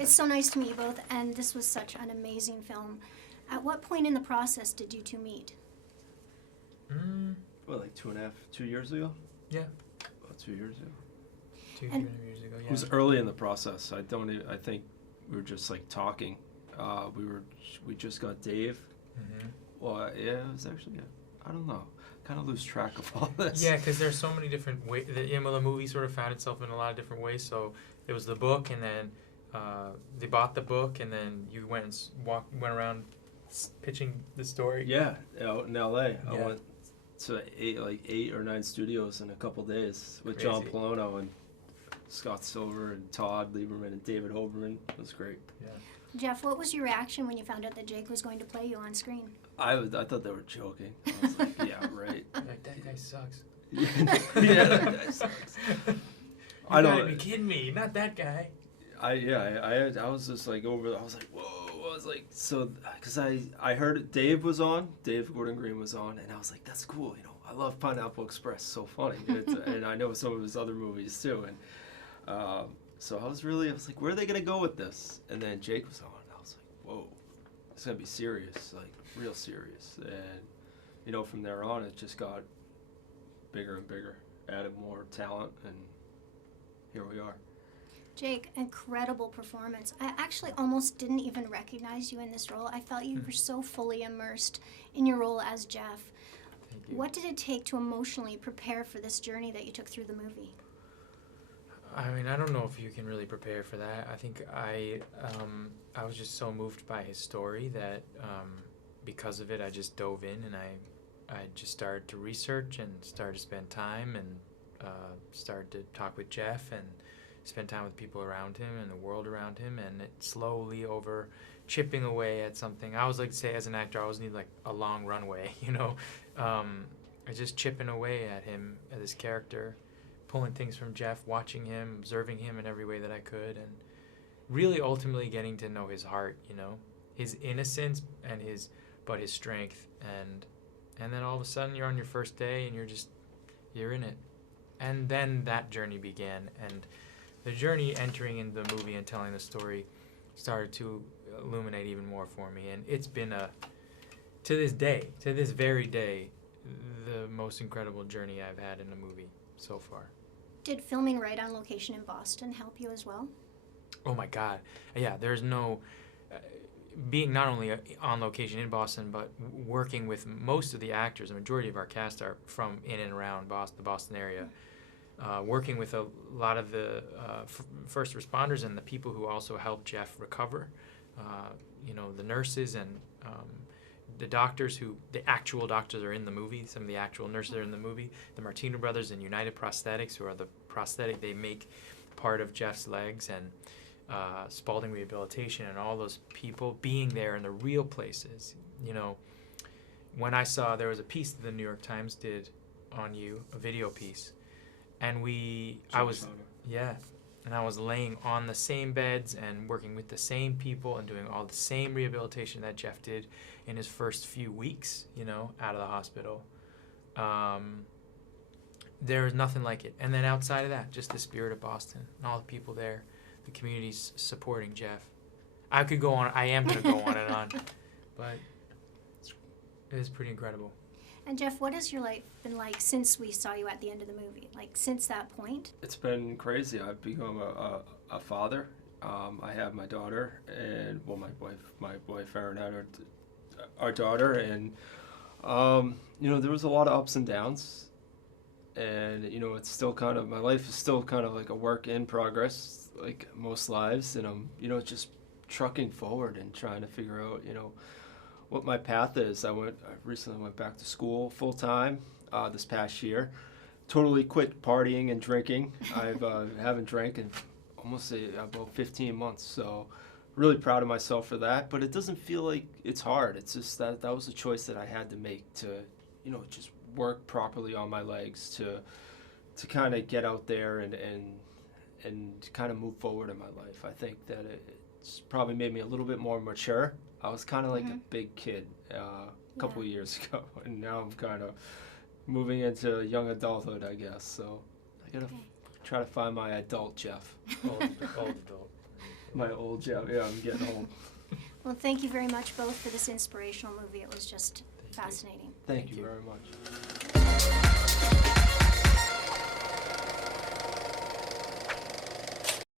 It's so nice to meet you both, and this was such an amazing film. At what point in the process did you two meet? What, like 2 years ago? Yeah. About 2 years ago. Two years ago, yeah. It was early in the process. I think we were just like talking. We just got Dave. Mm-hmm. Well, yeah, it was actually, I don't know. Kind of lose track of all this. Yeah, because there's so many different ways. The movie sort of found itself in a lot of different ways. So it was the book, and then they bought the book, and then you went and went around pitching the story. Yeah, out in L.A. I Yeah. went to 8 or 9 studios in a couple days with Crazy. John Polono and Scott Silver and Todd Lieberman and David Hoberman. It was great. Yeah. Jeff, what was your reaction when you found out that Jake was going to play you on screen? I thought they were joking. I was like, yeah, right. Like, that guy sucks. Yeah, that guy sucks. You gotta be kidding me, not that guy. I was just like I was like, whoa. I was like, so, because I heard Dave Gordon Green was on, and I was like, that's cool, you know. I love Pineapple Express, so funny. And I know some of his other movies too. And so I was like, where are they going to go with this? And then Jake was on, and I was like, whoa, it's going to be serious, like real serious. And, you know, from there on, it just got bigger and bigger, added more talent, and here we are. Jake, incredible performance. I actually almost didn't even recognize you in this role. I felt you were so fully immersed in your role as Jeff. Thank you. What did it take to emotionally prepare for this journey that you took through the movie? I mean, I don't know if you can really prepare for that. I think I was just so moved by his story that because of it, I just dove in, and I just started to research and started to spend time and started to talk with Jeff and spend time with people around him and the world around him, and it slowly over chipping away at something. I always like to say, as an actor, I always need like a long runway, you know. I just chipping away at him, at his character, pulling things from Jeff, watching him, observing him in every way that I could, and really ultimately getting to know his heart, you know, his innocence and his strength, and then all of a sudden you're on your first day and you're in it, and then that journey began, and the journey entering into the movie and telling the story started to illuminate even more for me, and it's been to this very day, the most incredible journey I've had in a movie so far. Did filming right on location in Boston help you as well? Oh my God. Yeah, there's no, being not only on location in Boston, but working with most of the actors, the majority of our cast are from in and around the Boston area. Working with a lot of the first responders and the people who also helped Jeff recover, you know, the nurses and the doctors the actual doctors are in the movie. Some of the actual nurses are in the movie. The Martino brothers and United Prosthetics, who are the prosthetic, they make part of Jeff's legs, and Spalding Rehabilitation, and all those people being there in the real places. You know, when I saw there was a piece that the New York Times did on you, a video piece, and I was laying on the same beds and working with the same people and doing all the same rehabilitation that Jeff did in his first few weeks, you know, out of the hospital. There was nothing like it. And then outside of that, just the spirit of Boston and all the people there, the communities supporting Jeff. I could go on. I am going to go on and on, but it is pretty incredible. And Jeff, what has your life been like since we saw you at the end of the movie? Like, since that point? It's been crazy. I've become a father. I have my daughter, and well, my wife Erin had our daughter, and you know, there was a lot of ups and downs, and you know, it's still kind of, my life is still kind of like a work in progress, like most lives, and I'm, you know, just trucking forward and trying to figure out, you know, what my path is. I recently went back to school full time this past year. Totally quit partying and drinking. I've haven't drank in almost about 15 months. So really proud of myself for that. But it doesn't feel like it's hard. It's just that was a choice that I had to make to, you know, just work properly on my legs to kind of get out there and kind of move forward in my life. I think that it's probably made me a little bit more mature. I was kind of like a big kid a couple of years ago, and now I'm kind of moving into young adulthood, I guess. So I gotta try to find my adult Jeff. Old adult. My old job. Yeah, I'm getting old. Well, thank you very much both for this inspirational movie. It was just Thank you. fascinating. Thank Thank you you. very much.